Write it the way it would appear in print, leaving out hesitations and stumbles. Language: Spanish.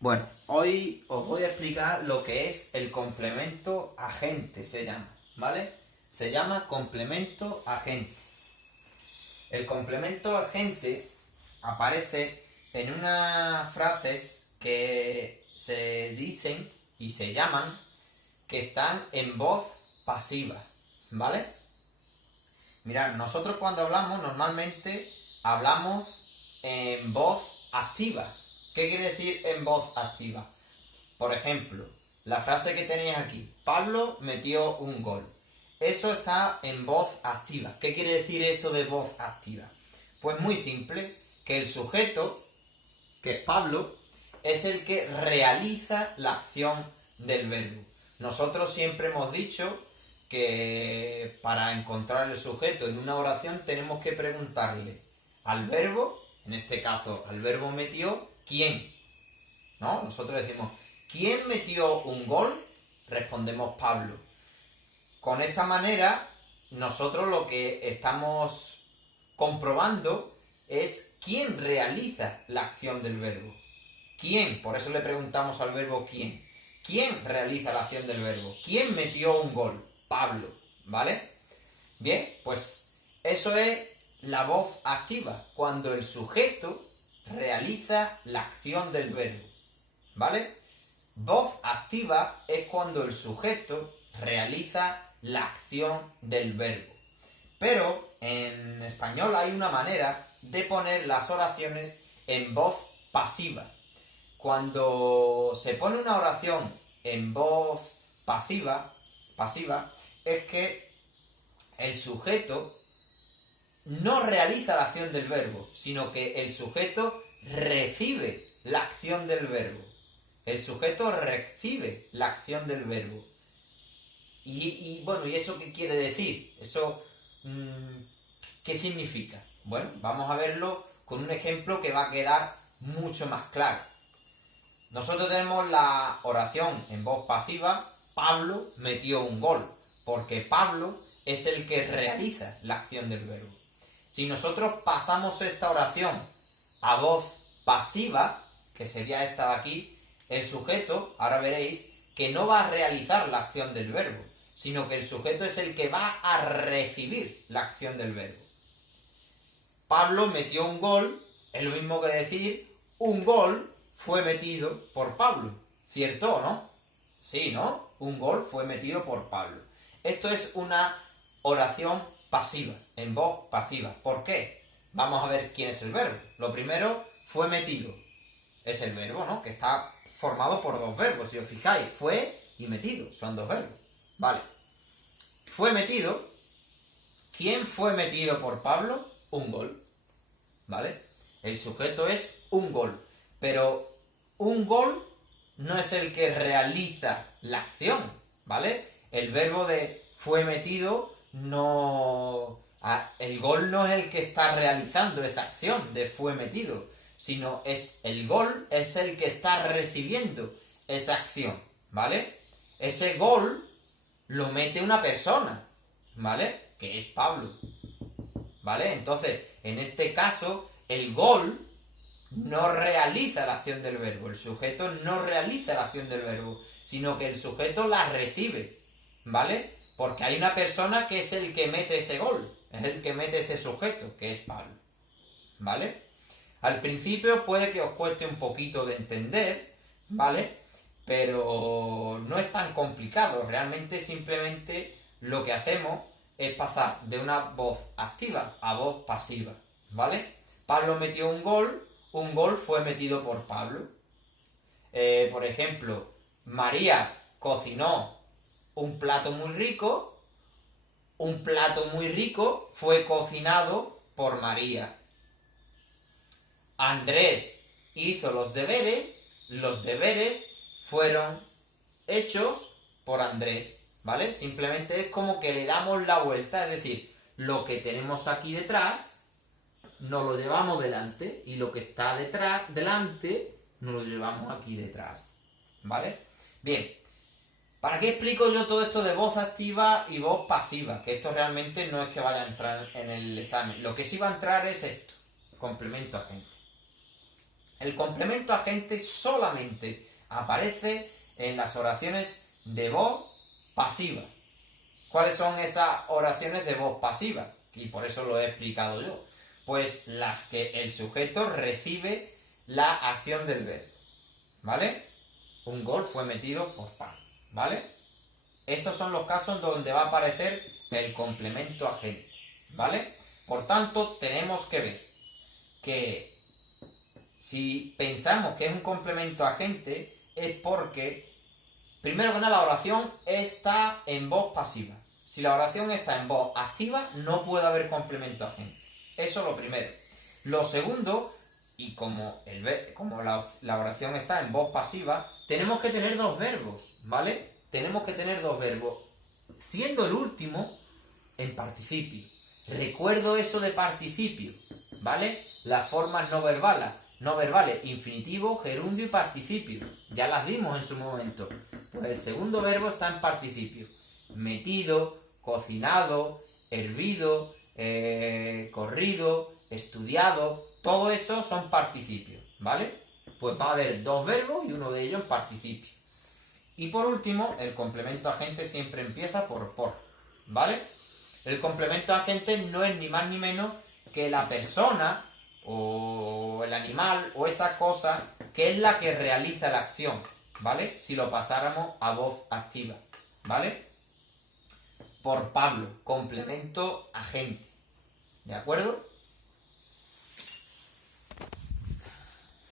Bueno, hoy os voy a explicar lo que es el complemento agente, se llama, ¿vale? Se llama complemento agente. El complemento agente aparece en unas frases que se dicen y se llaman que están en voz pasiva, ¿vale? Mirad, nosotros cuando hablamos normalmente hablamos en voz activa. ¿Qué quiere decir en voz activa? Por ejemplo, la frase que tenéis aquí, Pablo metió un gol. Eso está en voz activa. ¿Qué quiere decir eso de voz activa? Pues muy simple, que el sujeto, que es Pablo, es el que realiza la acción del verbo. Nosotros siempre hemos dicho que para encontrar el sujeto en una oración tenemos que preguntarle al verbo, en este caso al verbo metió, ¿quién? ¿No? Nosotros decimos, ¿quién metió un gol? Respondemos Pablo. Con esta manera, nosotros lo que estamos comprobando es quién realiza la acción del verbo. ¿Quién? Por eso le preguntamos al verbo quién. ¿Quién realiza la acción del verbo? ¿Quién metió un gol? Pablo, ¿vale? Bien, pues eso es la voz activa, cuando el sujeto realiza la acción del verbo, ¿vale? Voz activa es cuando el sujeto realiza la acción del verbo. Pero en español hay una manera de poner las oraciones en voz pasiva. Cuando se pone una oración en voz pasiva es que el sujeto no realiza la acción del verbo, sino que el sujeto recibe la acción del verbo. El sujeto recibe la acción del verbo. ¿Y eso qué quiere decir? ¿Eso qué significa? Bueno, vamos a verlo con un ejemplo que va a quedar mucho más claro. Nosotros tenemos la oración en voz pasiva, Pablo metió un gol, porque Pablo es el que realiza la acción del verbo. Si nosotros pasamos esta oración a voz pasiva, que sería esta de aquí, el sujeto, ahora veréis, que no va a realizar la acción del verbo, sino que el sujeto es el que va a recibir la acción del verbo. Pablo metió un gol, es lo mismo que decir, un gol fue metido por Pablo. ¿Cierto o no? Sí, ¿no? Un gol fue metido por Pablo. Esto es una oración pasiva, en voz pasiva. ¿Por qué? Vamos a ver quién es el verbo. Lo primero, fue metido. Es el verbo, ¿no? Que está formado por dos verbos. Si os fijáis, fue y metido. Son dos verbos. Vale. Fue metido. ¿Quién fue metido por Pablo? Un gol. ¿Vale? El sujeto es un gol. Pero un gol no es el que realiza la acción, ¿vale? El verbo de fue metido no... El gol no es el que está realizando esa acción de fue metido, sino es el gol es el que está recibiendo esa acción, ¿vale? Ese gol lo mete una persona, ¿vale? Que es Pablo, ¿vale? Entonces, en este caso, el gol no realiza la acción del verbo, el sujeto no realiza la acción del verbo, sino que el sujeto la recibe, ¿vale? Porque hay una persona que es el que mete ese gol, es el que mete ese sujeto, que es Pablo, ¿vale? Al principio puede que os cueste un poquito de entender, ¿vale? Pero no es tan complicado, realmente simplemente lo que hacemos es pasar de una voz activa a voz pasiva, ¿vale? Pablo metió un gol fue metido por Pablo. Por ejemplo, María cocinó un plato muy rico fue cocinado por María. Andrés hizo los deberes fueron hechos por Andrés, ¿vale? Simplemente es como que le damos la vuelta, es decir, lo que tenemos aquí detrás nos lo llevamos delante y lo que está delante nos lo llevamos aquí detrás, ¿vale? Bien, ¿para qué explico yo todo esto de voz activa y voz pasiva? Que esto realmente no es que vaya a entrar en el examen. Lo que sí va a entrar es esto, complemento agente. El complemento agente solamente aparece en las oraciones de voz pasiva. ¿Cuáles son esas oraciones de voz pasiva? Y por eso lo he explicado yo. Pues las que el sujeto recibe la acción del verbo. ¿Vale? Un gol fue metido por Pablo. ¿Vale? Esos son los casos donde va a aparecer el complemento agente. ¿Vale? Por tanto, tenemos que ver que si pensamos que es un complemento agente, es porque, primero que nada, la oración está en voz pasiva. Si la oración está en voz activa, no puede haber complemento agente. Eso es lo primero. Lo segundo, y como la oración está en voz pasiva, tenemos que tener dos verbos, ¿vale? Tenemos que tener dos verbos, siendo el último en participio. Recuerdo eso de participio, ¿vale? Las formas no verbales, infinitivo, gerundio y participio. Ya las dimos en su momento. Pues el segundo verbo está en participio. Metido, cocinado, hervido, corrido, estudiado, todo eso son participios, ¿vale? Pues va a haber dos verbos y uno de ellos en participio. Y por último, el complemento agente siempre empieza por, ¿vale? El complemento agente no es ni más ni menos que la persona o el animal o esa cosa que es la que realiza la acción, ¿vale? Si lo pasáramos a voz activa, ¿vale? Por Pablo, complemento agente, ¿de acuerdo?